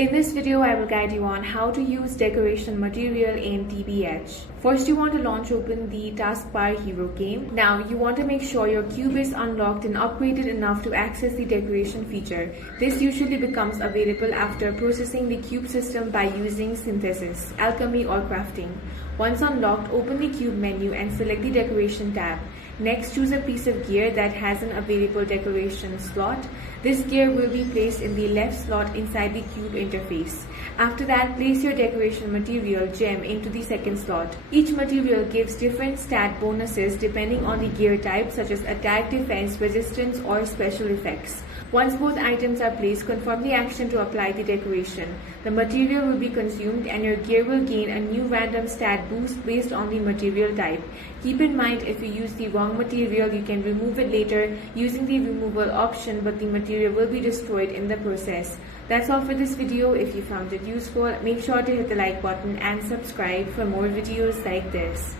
In this video, I will guide you on how to use decoration material in TBH. First, you want to launch open the taskbar hero game. Now, you want to make sure your cube is unlocked and upgraded enough to access the decoration feature. This usually becomes available after processing the cube system by using synthesis, alchemy or crafting. Once unlocked, open the cube menu and select the decoration tab. Next, choose a piece of gear that has an available decoration slot. This gear will be placed in the left slot inside the cube interface. After that, place your decoration material gem into the second slot. Each material gives different stat bonuses depending on the gear type, such as attack, defense, resistance, or special effects. Once both items are placed, confirm the action to apply the decoration. The material will be consumed and your gear will gain a new random stat boost based on the material type. Keep in mind, if you use the wrong material, you can remove it later using the removal option, but the material will be destroyed in the process. That's all for this video. If you found it useful, make sure to hit the like button and subscribe for more videos like this.